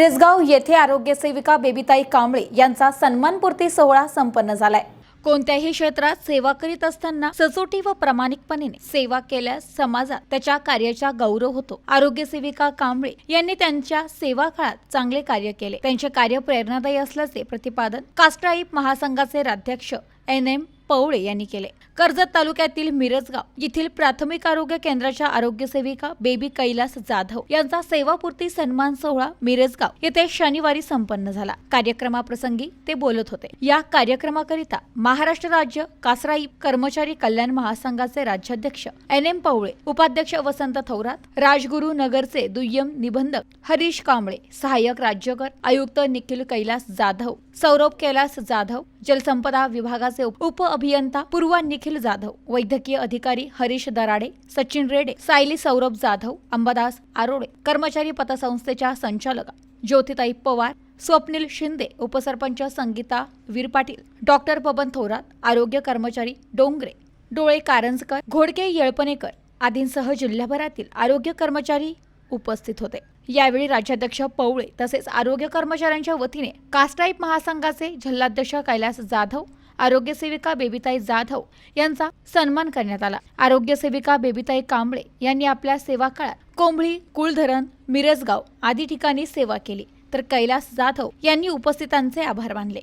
मिरजगाव येथे आरोग्य सेविका बेबीताई कांबळे यांचा सन्मानपूर्ती सोहळा संपन्न झालाय. कोणत्याही क्षेत्रात सेवा करीत असताना सचोटी व प्रामाणिकपणे सेवा केल्यास समाजात त्याच्या कार्याचा गौरव होतो. आरोग्य सेविका कांबळे यांनी त्यांच्या सेवा काळात चांगले कार्य केले. त्यांचे कार्य प्रेरणादायी असल्याचे प्रतिपादन कास्ट्राईप महासंघाचे राज्याध्यक्ष एन एम पवळे यांनी केले. कर्जत तालुक्यातील मिरजगाव येथील प्राथमिक आरोग्य केंद्राच्या आरोग्य सेविका बेबी कैलास जाधव यांचा सेवापूर्ती सन्मान सोहळा मिरजगाव येथे शनिवारी संपन्न झाला. कार्यक्रमाप्रसंगी ते बोलत होते. या कार्यक्रमाकरिता महाराष्ट्र राज्य कासराई कर्मचारी कल्याण महासंघाचे राज्याध्यक्ष एन एम पवळे उपाध्यक्ष वसंत थोरात राजगुरू नगरचे दुय्यम निबंधक हरीश कांबळे सहाय्यक राज्यकर आयुक्त निखिल कैलास जाधव सौरभ कैलास जाधव जलसंपदा विभागाचे उप उप अभियंता पूर्वा निखिल जाधव वैद्यकीय अधिकारी हरीश दराडे सचिन रेडे सायली सौरभ जाधव अंबादास आरोडे कर्मचारी पतसंस्थेच्या संचालका ज्योतिताई पवार स्वप्नील शिंदे उपसरपंच संगीता वीर पाटील डॉक्टर पवन थोरात आरोग्य कर्मचारी डोंगरे डोळे कारंजकर घोडके येळपणेकर आदींसह जिल्ह्याभरातील आरोग्य कर्मचारी उपस्थित होते. यावेळी राज्याध्यक्ष पवळे तसेच आरोग्य कर्मचाऱ्यांच्या वतीने कास्टाईप महासंघाचे जिल्हाध्यक्ष कैलास जाधव आरोग्य सेविका बेबीताई जाधव यांचा सन्मान करण्यात आला. आरोग्य सेविका बेबीताई कांबळे यांनी आपल्या सेवा काळात कोंबळी कुळधरण मिरजगाव आदी ठिकाणी सेवा केली. तर कैलास जाधव यांनी उपस्थितांचे आभार मानले.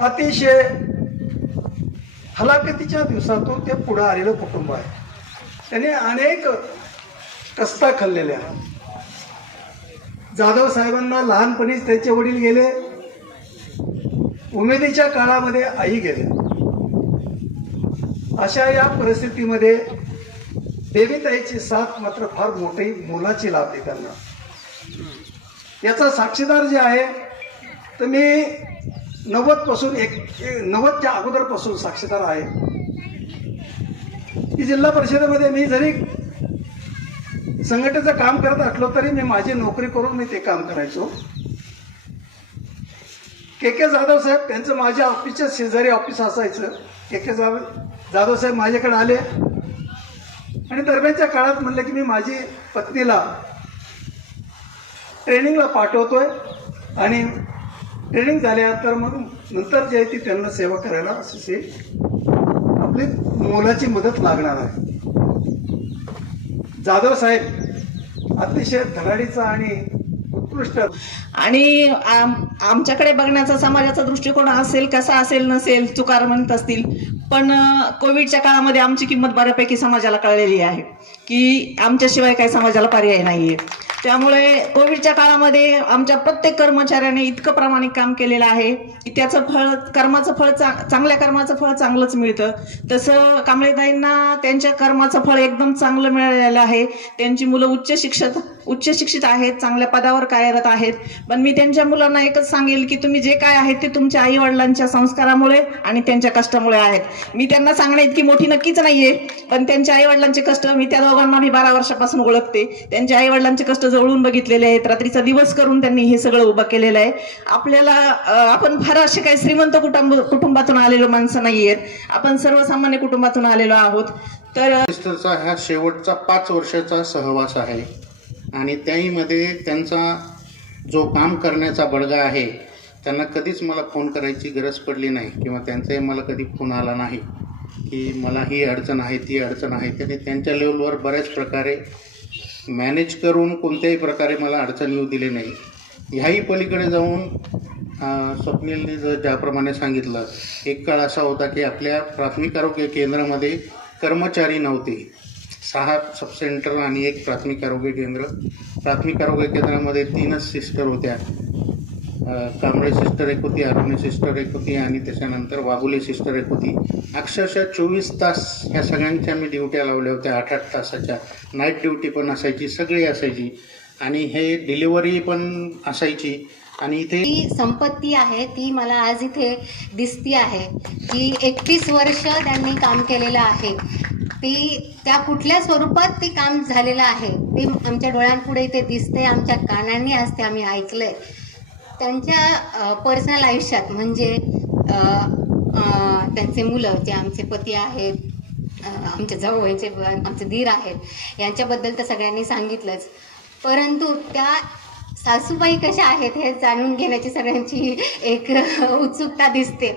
अतिशय हलाखतीच्या दिवसातून ते पुढे आलेलं कुटुंब आहे. त्याने अनेक कस्ता खाल्लेल्या जाधव साहेबांना लहानपणीच त्यांचे वडील गेले. उमेदीच्या काळामध्ये आई गेले. अशा या परिस्थितीमध्ये देवीताईची साथ मात्र फार मोठी मोलाची लाभली त्यांना. याचा साक्षीदार जे आहे तर मी नव्वदपासून एक एक- नव्वदच्या अगोदरपासून साक्षीदार आहे. की जिल्हा परिषदेमध्ये मी जरी संघटनेचं काम करत असलो तरी मी माझी नोकरी करून मी ते काम करायचो. के के जाधव साहेब त्यांचं माझ्या ऑफिसच्या शेजारी ऑफिस असायचं. के के जाधव जाधव साहेब माझ्याकडे आले. आणि दरम्यानच्या काळात म्हणलं की मी माझी पत्नीला ट्रेनिंगला पाठवतोय. आणि ट्रेनिंग झाल्यानंतर मग नंतर जे आहे ती त्यांना सेवा करायला असे आपली मोलाची मदत लागणार आहे. जाधव साहेब अतिशय धडाडीचा आणि उत्कृष्ट आणि आमच्याकडे बघण्याचा समाजाचा दृष्टिकोन असेल कसा असेल नसेल चुकार म्हणत असतील पण कोविडच्या काळामध्ये आमची किंमत बऱ्यापैकी समाजाला कळलेली आहे की आमच्याशिवाय काही समाजाला पर्याय नाहीये. त्यामुळे कोविडच्या काळामध्ये आमच्या प्रत्येक कर्मचाऱ्याने इतकं प्रामाणिक काम केलेलं आहे की त्याचं फळ कर्माचं फळ चांगल्या कर्माचं फळ चांगलंच मिळतं. तसं कांबळेताईंना त्यांच्या कर्माचं फळ एकदम चांगलं मिळालेलं आहे. त्यांची मुलं उच्च शिक्षक उच्च शिक्षित आहेत चांगल्या पदावर कार्यरत आहेत. पण मी त्यांच्या मुलांना एकच सांगेल की तुम्ही जे काय आहेत ते तुमच्या आई वडिलांच्या संस्कारामुळे आणि त्यांच्या कष्टामुळे आहेत. मी त्यांना सांगण्या इतकी मोठी नक्कीच नाहीये पण त्यांच्या आई वडिलांचे कष्ट मी त्या दोघांना मी बारा वर्षापासून ओळखते. त्यांच्या आई वडिलांचे कष्ट जवळून बघितलेले आहेत. रात्रीचा दिवस करून त्यांनी हे सगळं उभं केलेलं आहे. आपल्याला आपण फार असे काही श्रीमंत कुटुंब कुटुंबातून आलेलो माणसं नाहीयेत. आपण सर्वसामान्य कुटुंबातून आलेलो आहोत. तर हा शेवटचा पाच वर्षाचा सहवास आहे. आणि त्याहीमध्ये त्यांचा जो काम करण्याचा बडगा आहे त्यांना कधीच मला फोन करायची गरज पडली नाही किंवा त्यांचाही मला कधी फोन आला नाही की मला ही अडचण आहे ती अडचण आहे. त्यांनी त्यांच्या लेवलवर बऱ्याच प्रकारे मॅनेज करून कोणत्याही प्रकारे मला अडचण येऊ दिली नाही. ह्याही पलीकडे जाऊन स्वप्नीलने जर ज्याप्रमाणे सांगितलं एक काळ असा होता की आपल्या प्राथमिक आरोग्य केंद्रामध्ये कर्मचारी नव्हते. सहा सबसेंटर आणि एक प्राथमिक आरोग्य केंद्र. प्राथमिक आरोग्य केंद्रामध्ये तीनच सिस्टर होत्या. कांबळे सिस्टर एक होती अरुणी सिस्टर एक होती आणि त्याच्यानंतर वाघुली सिस्टर एक होती. अक्षरशः चोवीस तास ह्या सगळ्यांच्या मी ड्युट्या लावल्या होत्या आठ आठ तासाच्या. नाईट ड्युटी पण असायची सगळी असायची. आणि हे डिलिव्हरी पण असायची. आणि इथे ती संपत्ती आहे ती मला आज इथे दिसती आहे. की एकतीस वर्ष त्यांनी काम केलेलं आहे. ती त्या कुठल्या स्वरूपात ते काम झालेलं आहे ते आमच्या डोळ्यांपुढे ते दिसते आमच्या कानांनी आज ते आम्ही ऐकलंय. त्यांच्या पर्सनल आयुष्यात म्हणजे त्यांचे मुलं जे आमचे पती आहेत आमच्या आमचे जाऊ यांचे आमचे धीर आहेत यांच्याबद्दल तर सगळ्यांनी सांगितलंच. परंतु त्या सासूबाई कशा आहेत हे जाणून घेण्याची सगळ्यांची एक उत्सुकता दिसते.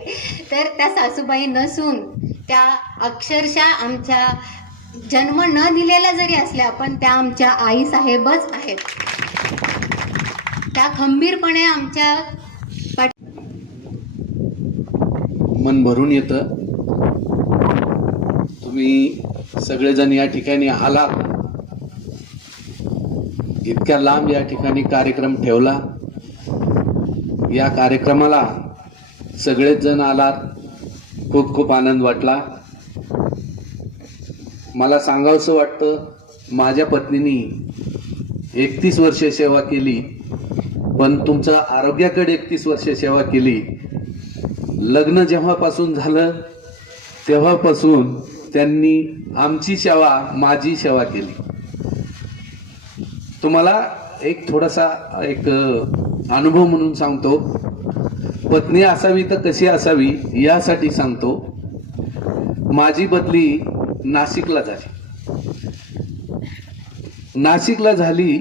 तर त्या सासूबाई नसून त्या अक्षरशः आमच्या जन्म न दिलेल्या जरी असल्या पण त्या आमच्या आईसाहेबच आहेत. त्या खंबीरपणे आमच्या मन भरून येतं. तुम्ही सगळेजण या ठिकाणी आलात इतक्या लांब या ठिकाणी कार्यक्रम ठेवला. या कार्यक्रमाला सगळेच जण आलात. खूप खूप आनंद वाटला. मला सांगावंसं वाटतं माझ्या पत्नीनी एकतीस वर्ष सेवा केली पण तुमचं आरोग्याकडे एकतीस वर्ष सेवा केली. लग्न जेव्हापासून झालं तेव्हापासून त्यांनी आमची सेवा माझी सेवा केली. तुम्हाला एक थोडासा एक अनुभव म्हणून सांगतो. पत्नी असावी तर कशी असावी यासाठी सांगतो. माझी बदली नाशिकला झाली. नाशिकला झाली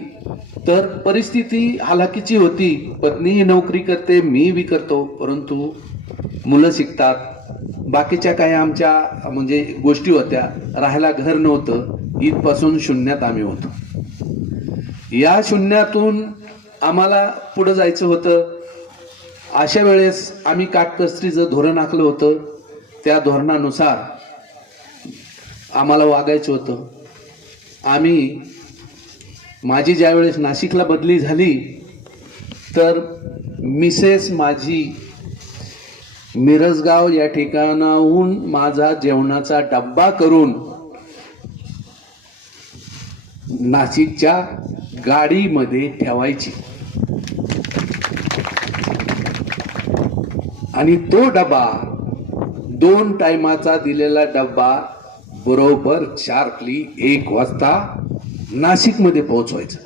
तर परिस्थिती हालाकीची होती. पत्नीही नोकरी करते मी बी करतो परंतु मुलं शिकतात. बाकीच्या काही आमच्या म्हणजे गोष्टी होत्या. राहायला घर नव्हतं. इथपासून शून्यात आम्ही होतो. या शून्यातून आम्हाला पुढं जायचं होतं. अशा वेळेस आम्ही काटकसरीचं धोरण आखलं होतं. त्या धोरणानुसार आम्हाला वागायचं होतं. आम्ही माझी ज्यावेळेस नाशिकला बदली झाली तर मिसेस माझी मिरजगाव या ठिकाणाहून माझा जेवणाचा डब्बा करून नाशिकच्या गाडीमध्ये ठेवायची. आणि तो डबा दोन टायमाचा दिलेला डब्बा बरोबर शार्पली एक वाजता नाशिकमध्ये पोहोचवायचा.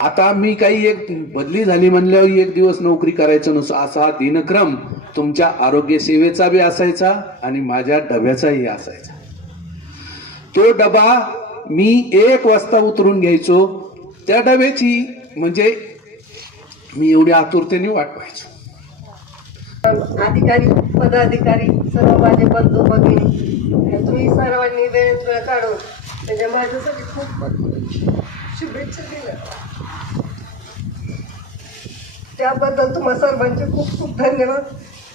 आता मी काही एक बदली झाली म्हणल्यावर एक दिवस नोकरी करायचं नसतं असा दिनक्रम तुमच्या आरोग्य सेवेचा बी असायचा आणि माझ्या डब्याचाही असायचा. तो डबा मी एक वाजता उतरून घ्यायचो. त्या डब्याची म्हणजे मी एवढ्या आतुरतेने वाट पाहायचो अधिकारी पदाधिकारी सर्व माझे बंधू भगिनी या तुम्ही सर्वांनी वेळेत वेळ काढून त्याच्या माझ्यासाठी खूप शुभेच्छा दिल्या. त्याबद्दल तुम्हा सर्वांचे खूप खूप धन्यवाद.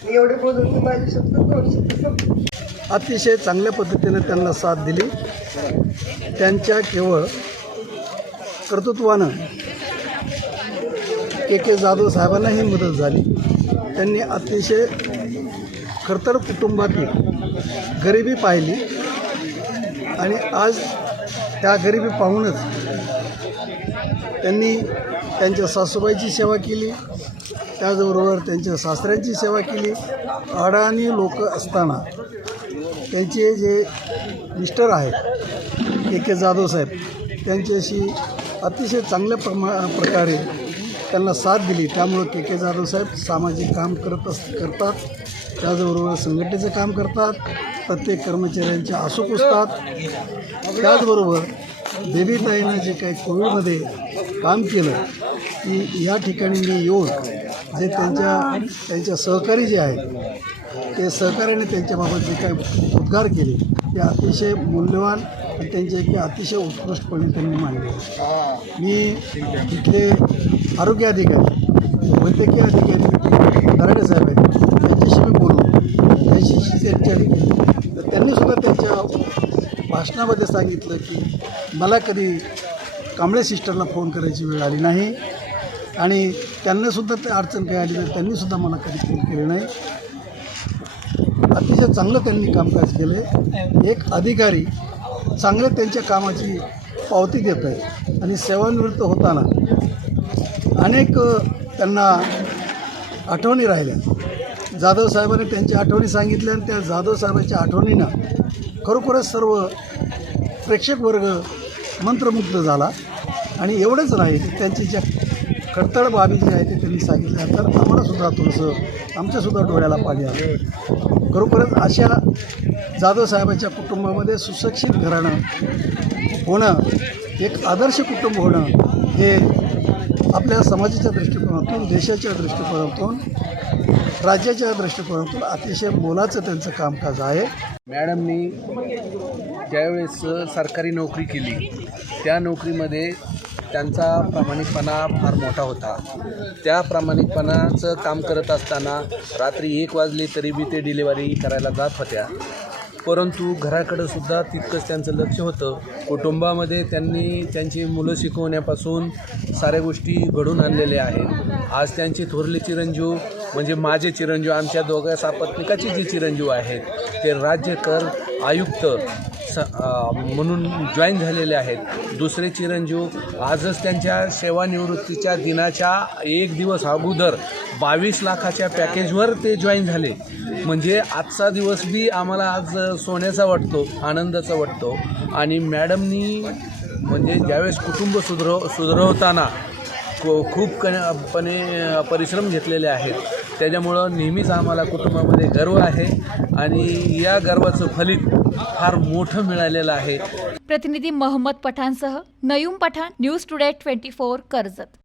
मी एवढे बोलून मी माझे शब्द शब्द संपवतो. अतिशय चांगल्या पद्धतीने त्यांना साथ दिली. त्यांच्या केवळ कर्तृत्वानं के के जाधव साहेबांनाही मदत झाली. त्यांनी अतिशय खरतर कुटुंबातली गरिबी पाहिली. आणि आज त्या गरिबी पाहूनच त्यांनी त्यांच्या सासूबाईची सेवा केली. त्याचबरोबर त्यांच्या सासऱ्यांची सेवा केली. अडाणी लोक असताना त्यांचे जे मिस्टर आहेत के के जाधव साहेब त्यांच्याशी अतिशय चांगल्या प्रमा प्रकारे त्यांना साथ दिली. त्यामुळं के के जाधव साहेब सामाजिक काम करत अस करतात. त्याचबरोबर संघटनेचं काम करतात. प्रत्येक कर्मचाऱ्यांच्या आसू पुसतात त्याचबरोबर बेबीताईनं जे काही कोविडमध्ये काम केलं की या ठिकाणी मी येऊन जे त्यांच्या त्यांच्या सहकारी जे आहेत ते सहकार्याने त्यांच्याबाबत जे काही उद्गार केले ते अतिशय मूल्यवान आणि त्यांचे की अतिशय उत्कृष्टपणे त्यांनी मांडले. मी तिथे आरोग्य अधिकारी वैद्यकीय अधिकारी दराडे साहेब आहेत. त्यांच्याशी मी बोलू. त्यांच्याशी त्यांच्या तर त्यांनीसुद्धा त्यांच्या भाषणामध्ये सांगितलं की मला कधी कांबळे सिस्टरला फोन करायची वेळ आली नाही आणि त्यांनासुद्धा ते अडचण काही आली तर त्यांनीसुद्धा मला कधी फोन केले नाही. अतिशय चांगलं त्यांनी कामकाज केले एक अधिकारी चांगले त्यांच्या कामाची पावती देत आहे आणि सेवानिवृत्त होताना अनेक त्यांना आठवणी राहिल्या. जाधव साहेबांनी त्यांच्या आठवणी सांगितल्या आणि त्या जाधव साहेबांच्या आठवणीनं खरोखरच सर्व प्रेक्षक वर्ग मंत्रमुग्ध झाला. आणि एवढंच नाही त्यांची ज्या खडतड बाबी ज्या आहेत ते त्यांनी सांगितल्यानंतर आम्हालासुद्धा थोडंसं आमच्यासुद्धा डोळ्याला पाणी आलं. खरोखरच अशा जाधव साहेबांच्या कुटुंबामध्ये सुशिक्षित घराणं होणं एक आदर्श कुटुंब होणं हे आपल्या समाजाच्या दृष्टिकोनातून देशाच्या दृष्टिकोनातून राज्याच्या दृष्टिकोनातून अतिशय मोलाचं त्यांचं कामकाज आहे. मॅडमनी ज्यावेळेस सरकारी नोकरी केली त्या नोकरीमध्ये त्यांचा प्रामाणिकपणा फार मोठा होता. त्या प्रामाणिकपणाचं काम करत असताना रात्री एक वाजले तरी बी ते डिलिव्हरी करायला जात होत्या. परंतु घराकडं सुद्धा तितकंच त्यांचं लक्ष होतं. कुटुंबामध्ये त्यांनी त्यांची मुलं शिकवण्यापासून साऱ्या गोष्टी घडून आणलेल्या आहेत. आज त्यांचे थोरले चिरंजीव म्हणजे माझे चिरंजीव आमच्या दोघा सापत्निकाचे जे चिरंजीव आहेत ते राज्य कर आयुक्त स म्हणून जॉईन झालेले आहेत. दुसरे चिरंजीव आजच त्यांच्या सेवानिवृत्तीच्या दिनाच्या एक दिवस अगोदर बावीस लाखाच्या पॅकेजवर ते जॉईन झाले. म्हणजे आजचा दिवस बी आम्हाला आज सोन्याचा वाटतो आनंदाचा वाटतो. आणि मॅडमनी म्हणजे ज्यावेळेस कुटुंब सुधरव सुधरवताना खूप कणपणे परिश्रम घेतलेले आहेत. त्याच्यामुळं नेहमीच आम्हाला कुटुंबामध्ये गर्व आहे. आणि या गर्वाचं फलित फार मोठं मिळालेलं आहे. प्रतिनिधी Mohammed पठाणसह Nayum Pathan news today twenty four Karjat.